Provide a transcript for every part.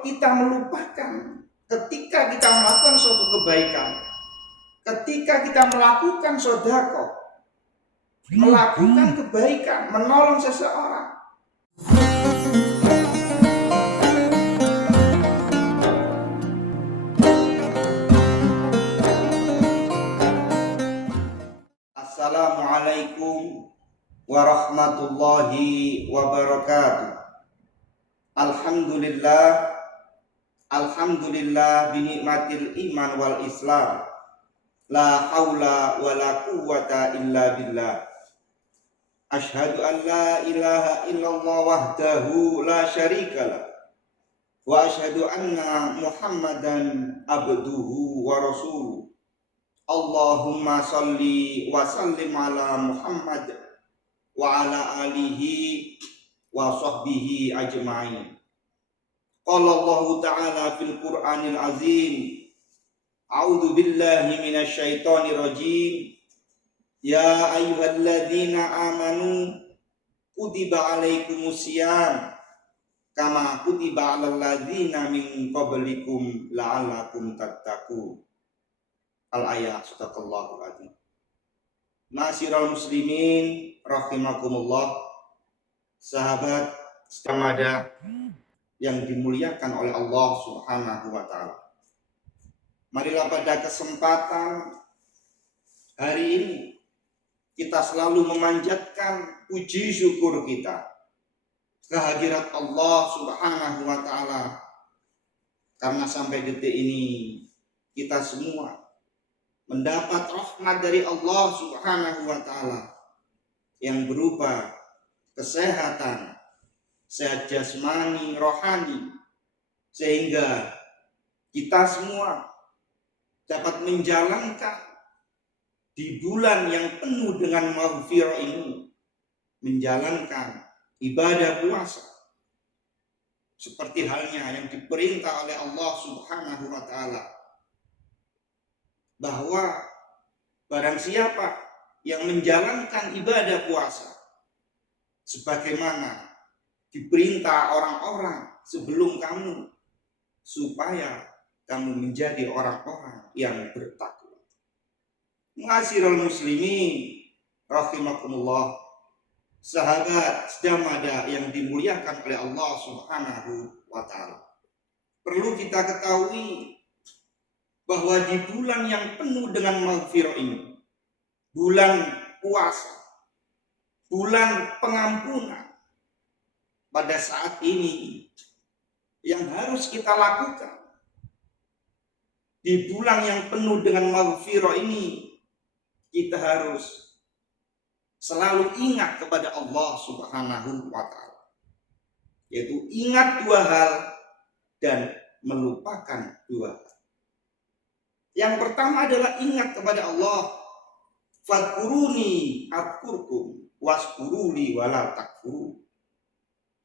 Kalau kita melupakan ketika kita melakukan suatu kebaikan, ketika kita melakukan sedekah, melakukan kebaikan, menolong seseorang, Assalamualaikum warahmatullahi wabarakatuh. Alhamdulillah binikmatil iman wal islam. La haula wala quwwata illa billah. Asyhadu an la ilaha illallah wahdahu la syarikalah. Wa asyhadu anna Muhammadan abduhu wa rasuluh. Allahumma salli wa sallim ala Muhammad wa ala alihi wa sahbihi ajma'in. Qala Allah ta'ala fil Qur'anil azim, a'udzu billahi minasy syaithanir rajim. Ya ayyuhalladzina amanu kutiba alaikumusiyam kama kutiba alal ladzina min qablikum la'allakum tattaqun. Al-ayat, sadaqallahul adzim. Ma'asyiral muslimin rahimakumullah, sahabat setamada yang dimuliakan oleh Allah Subhanahu wa taala. Marilah pada kesempatan hari ini kita selalu memanjatkan puji syukur kita kehadirat Allah Subhanahu wa taala, karena sampai detik ini kita semua mendapat rahmat dari Allah Subhanahu wa taala yang berupa kesehatan, sehat jasmani, rohani, sehingga kita semua dapat menjalankan di bulan yang penuh dengan maghfirah ini, menjalankan ibadah puasa seperti halnya yang diperintah oleh Allah Subhanahu wa taala, bahwa barang siapa yang menjalankan ibadah puasa sebagaimana diperintah orang-orang sebelum kamu, supaya kamu menjadi orang-orang yang bertakwa. Ma'asyiral muslimin rahimakumullah, sahabat sedamada yang dimuliakan oleh Allah Subhanahu wa taala. Perlu kita ketahui bahwa di bulan yang penuh dengan maghfirah ini, bulan puasa, bulan pengampunan, pada saat ini yang harus kita lakukan di bulan yang penuh dengan maghfirah ini, kita harus selalu ingat kepada Allah Subhanahu wa taala, yaitu ingat dua hal dan melupakan dua hal. Yang pertama adalah ingat kepada Allah. Fadkuruni adkurkum waskuruli wala takfuru.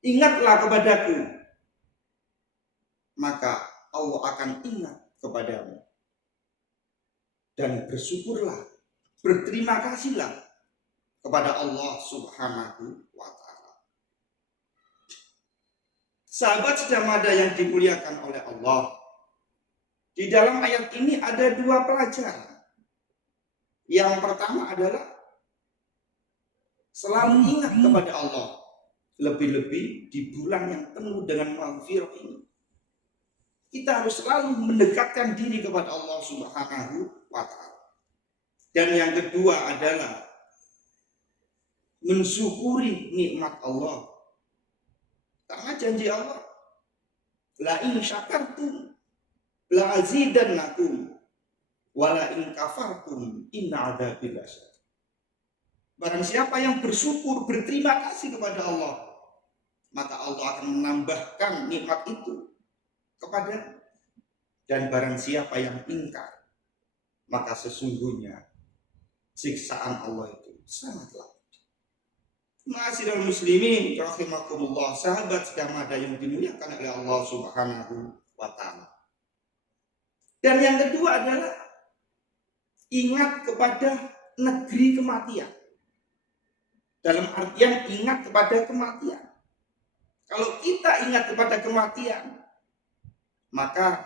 Ingatlah kepadaku, maka Allah akan ingat kepadamu. Dan bersyukurlah, berterima kasihlah kepada Allah Subhanahu wa ta'ala. Sahabat sedamada yang dimuliakan oleh Allah, di dalam ayat ini ada dua pelajaran. Yang pertama adalah selalu ingat kepada Allah, lebih-lebih di bulan yang penuh dengan maghfirah ini. Kita harus selalu mendekatkan diri kepada Allah Subhanahu wa ta'ala. Dan yang kedua adalah mensyukuri nikmat Allah. Karena janji Allah, la in syakartum la azidannakum wala in kafartum inna adzabi lasyadid. Barang siapa yang bersyukur, berterima kasih kepada Allah, maka Allah akan menambahkan nikmat itu kepada. Dan barang siapa yang ingkar, maka sesungguhnya siksaan Allah itu sangatlah. Ma'asyiral muslimin rahimakumullah, sahabat sedamada yang dimuliakan oleh Allah Subhanahu wa ta'ala. Dan yang kedua adalah ingat kepada negeri kematian. Dalam artian ingat kepada kematian. Kalau kita ingat kepada kematian, maka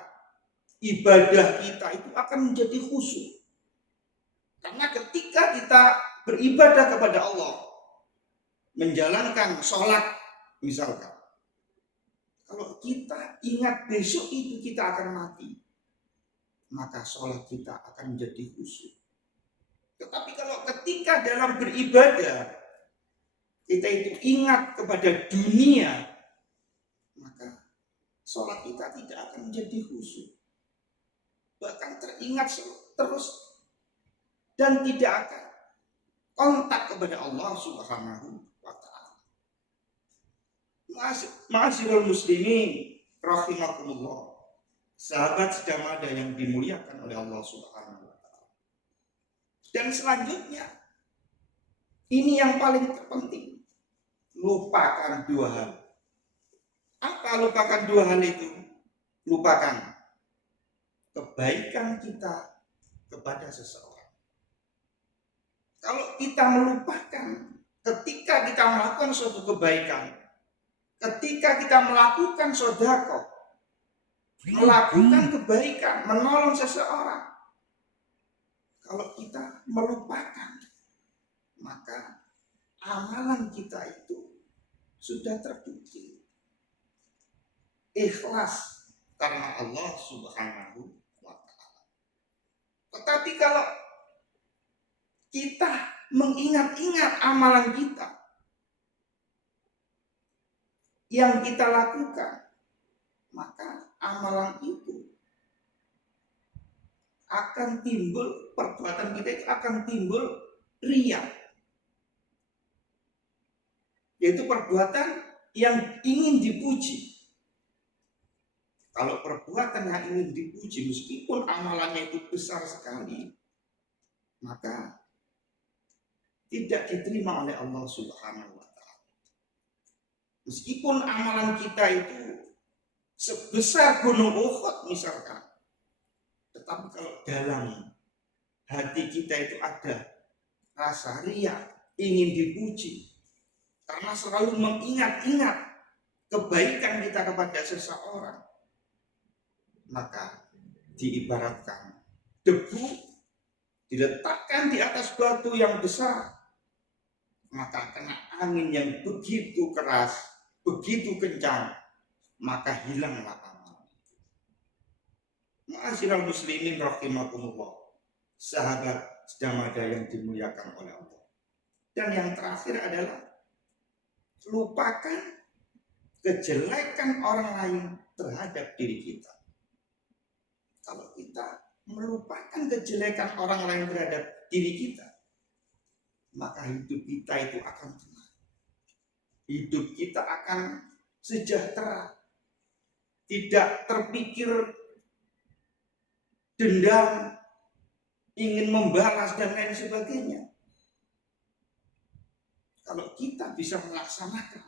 ibadah kita itu akan menjadi khusyuk. Karena ketika kita beribadah kepada Allah, menjalankan sholat misalkan, kalau kita ingat besok itu kita akan mati, maka sholat kita akan menjadi khusyuk. Tetapi kalau ketika dalam beribadah kita itu ingat kepada dunia, maka sholat kita tidak akan menjadi khusyuk, bahkan teringat terus dan tidak akan kontak kepada Allah Subhanahu wa ta'ala. Ma'asyiral muslimin rahimakumullah, sahabat sejamaah yang dimuliakan oleh Allah Subhanahu wa ta'ala. Dan selanjutnya, ini yang paling terpenting, lupakan dua hal. Apa lupakan dua hal itu? Lupakan kebaikan kita kepada seseorang. Kalau kita melupakan ketika kita melakukan suatu kebaikan, ketika kita melakukan sedekah, melakukan kebaikan, menolong seseorang, kalau kita melupakan, maka amalan kita itu sudah terbukti ikhlas karena Allah Subhanahu wa ta'ala. Tetapi kalau kita mengingat-ingat amalan kita yang kita lakukan, maka amalan itu akan timbul, perbuatan kita itu akan timbul riya, yaitu perbuatan yang ingin dipuji. Kalau perbuatan yang ingin dipuji, meskipun amalannya itu besar sekali, maka tidak diterima oleh Allah Subhanahu wa ta'ala. Meskipun amalan kita itu sebesar gunung Uhud misalkan, tetapi kalau dalam hati kita itu ada rasa riya, ingin dipuji, karena selalu mengingat-ingat kebaikan kita kepada seseorang, maka diibaratkan debu diletakkan di atas batu yang besar, maka kena angin yang begitu keras, begitu kencang, maka hilanglah amal. Ma'asyiral muslimin rahimakumullah, sahabat sejamaah yang dimuliakan oleh Allah. Dan yang terakhir adalah lupakan kejelekan orang lain terhadap diri kita. Kalau kita melupakan kejelekan orang lain terhadap diri kita, maka hidup kita itu akan tenang. Hidup kita akan sejahtera. Tidak terpikir dendam, ingin membalas dan lain sebagainya. Kalau kita bisa melaksanakan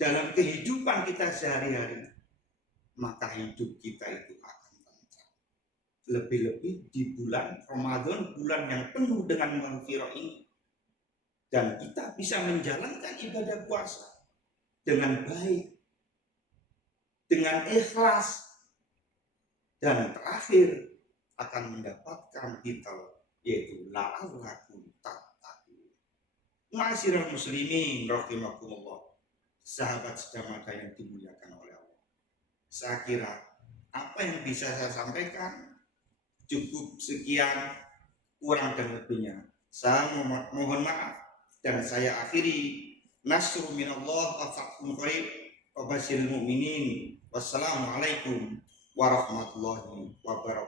dalam kehidupan kita sehari-hari, maka hidup kita itu akan tenang. Lebih-lebih di bulan Ramadan, bulan yang penuh dengan maghfirah ini, dan kita bisa menjalankan ibadah puasa dengan baik, dengan ikhlas, dan terakhir akan mendapatkan titel yaitu la'allakum tattaqun. Ma'asyiral muslimin rahimakumullah, sahabat sejamaah yang dimuliakan oleh Allah. Saya kira apa yang bisa saya sampaikan cukup sekian, kurang dan lebihnya saya mohon maaf, dan saya akhiri. Nasrun minallah wa fathun qarib wa basyiril mu'minin. Wassalamualaikum warahmatullahi wabarakatuh.